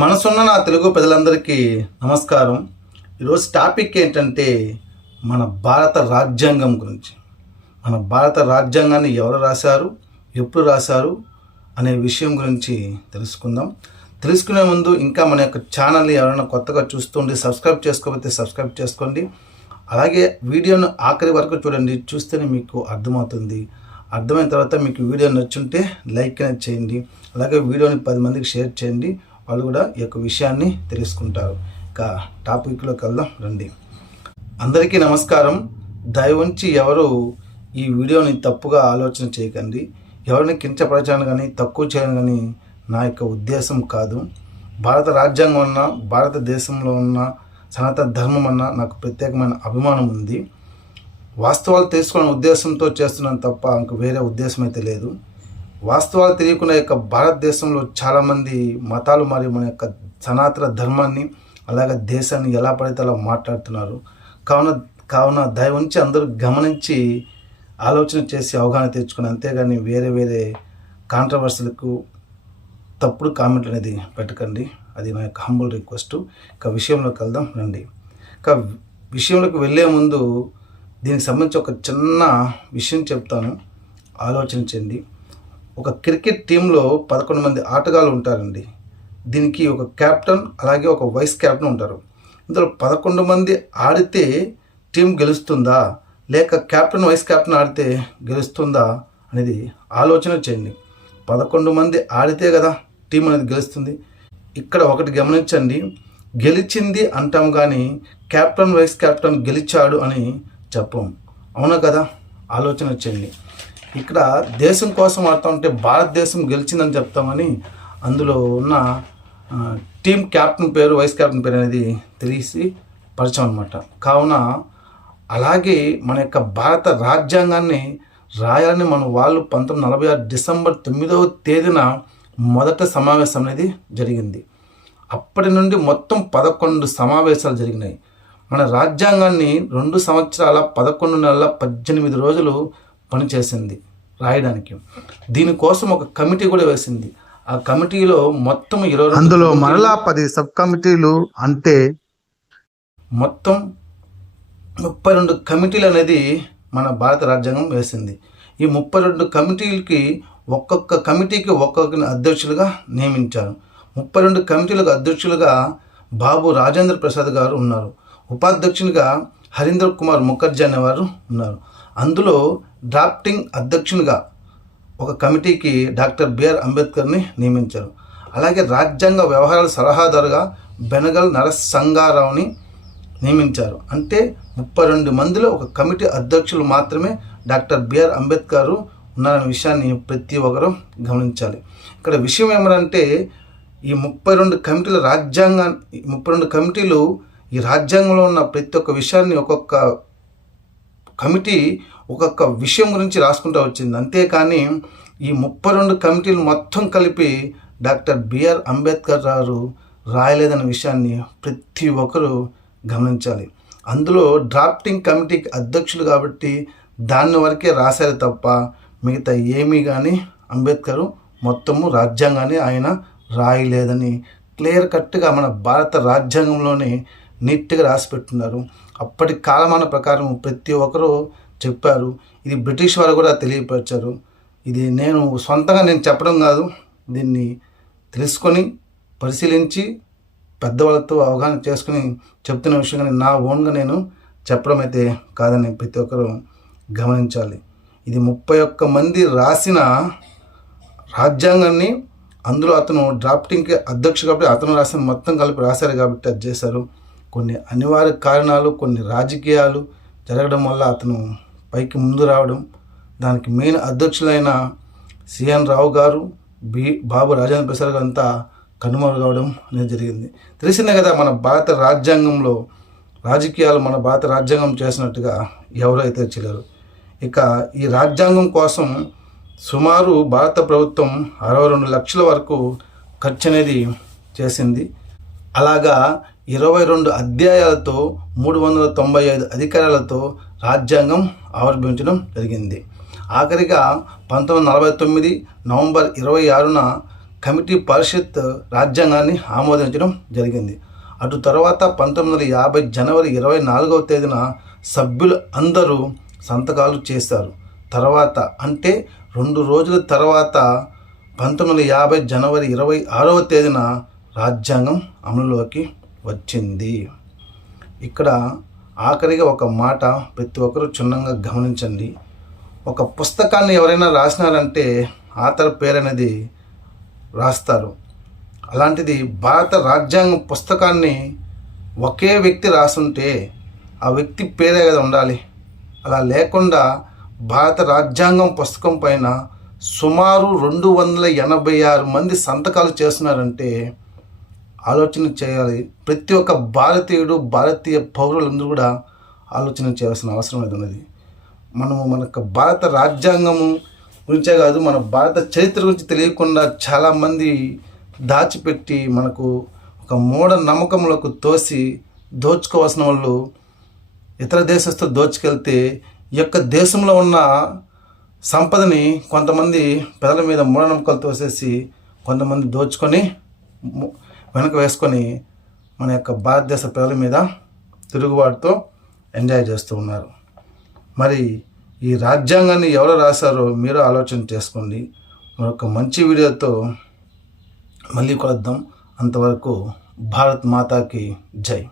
మనసున్న నా తెలుగు ప్రజలందరికీ నమస్కారం. ఈరోజు టాపిక్ ఏంటంటే మన భారత రాజ్యాంగం గురించి. మన భారత రాజ్యాంగాన్ని ఎవరు రాశారు ఎప్పుడు రాశారు అనే విషయం గురించి తెలుసుకుందాం. తెలుసుకునే ముందు ఇంకా మన యొక్క ఛానల్ని ఎవరైనా కొత్తగా చూస్తుంటే సబ్స్క్రైబ్ చేసుకోకపోతే సబ్స్క్రైబ్ చేసుకోండి. అలాగే వీడియోను ఆఖరి వరకు చూడండి చూస్తేనే మీకు అర్థమవుతుంది. అర్థమైన తర్వాత మీకు వీడియో నచ్చుంటే లైక్ అనేది చేయండి. అలాగే వీడియోని పది మందికి షేర్ చేయండి. వాళ్ళు కూడా ఈ యొక్క విషయాన్ని తెలుసుకుంటారు. ఇక టాపిక్లోకి వెళ్దాం రండి. అందరికీ నమస్కారం. దయవుంచి ఎవరు ఈ వీడియోని తప్పుగా ఆలోచన చేయకండి. ఎవరిని కించపరచాను కానీ తక్కువ చేయను కానీ నా యొక్క ఉద్దేశం కాదు. భారత రాజ్యాంగం అన్న భారతదేశంలో ఉన్న సనాతన ధర్మం అన్న నాకు ప్రత్యేకమైన అభిమానం ఉంది. వాస్తవాలు తెలుసుకునే ఉద్దేశంతో చేస్తున్నాను తప్ప ఇంక వేరే ఉద్దేశం అయితే లేదు. వాస్తవాలు తెలియకుండా యొక్క భారతదేశంలో చాలామంది మతాలు మరియు మన యొక్క సనాతన ధర్మాన్ని అలాగే దేశాన్ని ఎలా పడితే అలా మాట్లాడుతున్నారు. కావున కావున దయ ఉంచి అందరూ గమనించి ఆలోచన చేసి అవగాహన తెచ్చుకుని అంతేగాని వేరే వేరే కాంట్రవర్సీలకు తప్పుడు కామెంట్ అనేది పెట్టకండి. అది నా యొక్క హంబుల్ రిక్వెస్ట్ ఇక విషయంలోకి వెళ్దాం రండి. ఇక విషయంలోకి వెళ్ళే ముందు దీనికి సంబంధించి ఒక చిన్న విషయం చెప్తాను. ఆలోచించండి ఒక క్రికెట్ టీంలో పదకొండు మంది ఆటగాళ్ళు ఉంటారండి. దీనికి ఒక కెప్టెన్ అలాగే ఒక వైస్ కెప్టెన్ ఉంటారు. ఇందులో పదకొండు మంది ఆడితే టీం గెలుస్తుందా? లేక కెప్టెన్ వైస్ కెప్టెన్ ఆడితే గెలుస్తుందా? అనేది ఆలోచన చేయండి. పదకొండు మంది ఆడితే కదా టీం అనేది గెలుస్తుంది. ఇక్కడ ఒకటి గమనించండి. గెలిచింది అంటాం కానీ కెప్టెన్ వైస్ కెప్టెన్ గెలిచాడు అని చెప్పం అవునా కదా? ఆలోచన చేయండి. ఇక్కడ దేశం కోసం ఆడుతూ ఉంటే భారతదేశం గెలిచిందని చెప్తామని అందులో ఉన్న టీం క్యాప్టెన్ పేరు వైస్ క్యాప్టెన్ పేరు అనేది తెలిసి పరిచయం అనమాట కావున అలాగే మన యొక్క భారత రాజ్యాంగాన్ని రాయాలని మన వాళ్ళు పంతొమ్మిది నలభై ఆరు డిసెంబర్ తొమ్మిదవ తేదీన మొదట సమావేశం అనేది జరిగింది. అప్పటి నుండి మొత్తం పదకొండు సమావేశాలు జరిగినాయి. మన రాజ్యాంగాన్ని రెండు సంవత్సరాల పదకొండు నెలల పద్దెనిమిది రోజులు పనిచేసింది. రాయడానికి. దీనికోసం ఒక కమిటీ కూడా వేసింది. ఆ కమిటీలో మొత్తం ఇరవై అందులో మరలా పది సబ్ కమిటీలు అంటే మొత్తం ముప్పై రెండు కమిటీలు అనేది మన భారత రాజ్యాంగం వేసింది. ఈ ముప్పై రెండు కమిటీలకి ఒక్కొక్క కమిటీకి ఒక్కొక్క అధ్యక్షులుగా నియమించారు. ముప్పై రెండు కమిటీలకు అధ్యక్షులుగా బాబు రాజేంద్ర ప్రసాద్ గారు ఉన్నారు. ఉపాధ్యక్షునిగా హరీంద్ర కుమార్ ముఖర్జీ అనేవారు ఉన్నారు. అందులో డ్రాఫ్టింగ్ అధ్యక్షునిగా ఒక కమిటీకి డాక్టర్ బిఆర్ అంబేద్కర్ని నియమించారు. అలాగే రాజ్యాంగ వ్యవహారాల సలహాదారుగా బెనగల్ నరసంగారావుని నియమించారు. అంటే ముప్పై రెండు మందిలో ఒక కమిటీ అధ్యక్షులు మాత్రమే డాక్టర్ బిఆర్ అంబేద్కర్ ఉన్నారనే విషయాన్ని ప్రతి ఒక్కరూ గమనించాలి. ఇక్కడ విషయం ఏమనంటే ఈ ముప్పై రెండు కమిటీల రాజ్యాంగాన్ని ముప్పై రెండు కమిటీలు ఈ రాజ్యాంగంలో ఉన్న ప్రతి ఒక్క విషయాన్ని ఒక్కొక్క కమిటీ ఒక్కొక్క విషయం గురించి రాసుకుంటూ వచ్చింది. అంతేకాని ఈ ముప్పై రెండు కమిటీలు మొత్తం కలిపి డాక్టర్ బిఆర్ అంబేద్కర్ గారు రాయలేదనే విషయాన్ని ప్రతి ఒక్కరూ గమనించాలి. అందులో డ్రాఫ్టింగ్ కమిటీకి అధ్యక్షులు కాబట్టి దాని వరకే రాశారు తప్ప మిగతా ఏమీ కానీ అంబేద్కర్ మొత్తము రాజ్యాంగాన్ని ఆయన రాయలేదని క్లియర్ కట్గా మన భారత రాజ్యాంగంలోనే నీట్గా రాసి పెట్టున్నారు. అప్పటి కాలమాన ప్రకారం ప్రతి ఒక్కరూ చెప్పారు. ఇది బ్రిటిష్ వారు కూడా తెలియపరిచారు. ఇది నేను సొంతంగా నేను చెప్పడం కాదు. దీన్ని తెలుసుకొని పరిశీలించి పెద్దవాళ్ళతో అవగాహన చేసుకుని చెప్తున్న విషయంగా నా ఓన్గా నేను చెప్పడం అయితే కాదని ప్రతి ఒక్కరూ గమనించాలి. ఇది ముప్పై ఒక్క మంది రాసిన రాజ్యాంగాన్ని అందులో అతను డ్రాఫ్టింగ్కి అధ్యక్షుడు కాబట్టి అతను రాసిన మొత్తం కలిపి రాశారు కాబట్టి అది చేశారు. కొన్ని అనివార్య కారణాలు కొన్ని రాజకీయాలు జరగడం వల్ల అతను పైకి ముందు రావడం దానికి మెయిన్ అధ్యక్షులైన సిఎన్ రావు గారు బి. బాబు రాజేంద్ర ప్రసాద్ గారు అంతా కనుమరుగు కావడం అనేది జరిగింది. తెలిసిందే కదా మన భారత రాజ్యాంగంలో రాజకీయాలు మన భారత రాజ్యాంగం చేసినట్టుగా ఎవరైతే చేయలేరు. ఇక ఈ రాజ్యాంగం కోసం సుమారు భారత ప్రభుత్వం అరవై రెండు లక్షల వరకు ఖర్చు అనేది చేసింది. అలాగా ఇరవై రెండు అధ్యాయాలతో మూడు వందల తొంభై ఐదు అధికారాలతో రాజ్యాంగం ఆవిర్భవించడం జరిగింది. ఆఖరిగా పంతొమ్మిది నలభై తొమ్మిది నవంబర్ ఇరవై ఆరున కమిటీ పరిషత్ రాజ్యాంగాన్ని ఆమోదించడం జరిగింది. అటు తర్వాత పంతొమ్మిది వందల యాభై జనవరి ఇరవై నాలుగవ తేదీన సభ్యులు అందరూ సంతకాలు చేశారు. తర్వాత అంటే రెండు రోజుల తర్వాత పంతొమ్మిది వందల యాభై జనవరి ఇరవై ఆరవ తేదీన రాజ్యాంగం అమలులోకి వచ్చింది. ఇక్కడ ఆఖరిగా ఒక మాట ప్రతి ఒక్కరూ క్షుణ్ణంగా గమనించండి. ఒక పుస్తకాన్ని ఎవరైనా రాసినారంటే ఆతర్ పేరు అనేది రాస్తారు. అలాంటిది భారత రాజ్యాంగం పుస్తకాన్ని ఒకే వ్యక్తి రాసుంటే ఆ వ్యక్తి పేరే కదా ఉండాలి. అలా లేకుండా భారత రాజ్యాంగం పుస్తకం పైన సుమారు రెండు వందల ఎనభై ఆరు మంది సంతకాలు చేస్తున్నారంటే ఆలోచన చేయాలి. ప్రతి ఒక్క భారతీయుడు భారతీయ పౌరులందరూ కూడా ఆలోచన చేయాల్సిన అవసరం అనేది ఉన్నది? మనము యొక్క భారత రాజ్యాంగము గురించే కాదు మన భారత చరిత్ర గురించి తెలియకుండా చాలామంది దాచిపెట్టి మనకు ఒక మూఢ నమ్మకములకు తోసి దోచుకోవాల్సిన వాళ్ళు ఇతర దేశస్తులు దోచుకెళ్తే ఈ యొక్క దేశంలో ఉన్న సంపదని కొంతమంది పెదల మీద మూఢనమ్మకాలు తోసేసి కొంతమంది దోచుకొని వెనక వేసుకొని మన యొక్క భారతదేశ ప్రజల మీద తిరుగుబాటుతో ఎంజాయ్ చేస్తూ ఉన్నారు. మరి ఈ రాజ్యాంగాన్ని ఎవరు రాశారో మీరు ఆలోచన చేసుకోండి. మరొక మంచి వీడియోతో మళ్ళీ కలుద్దాం. అంతవరకు భారత్ మాతాకి జై.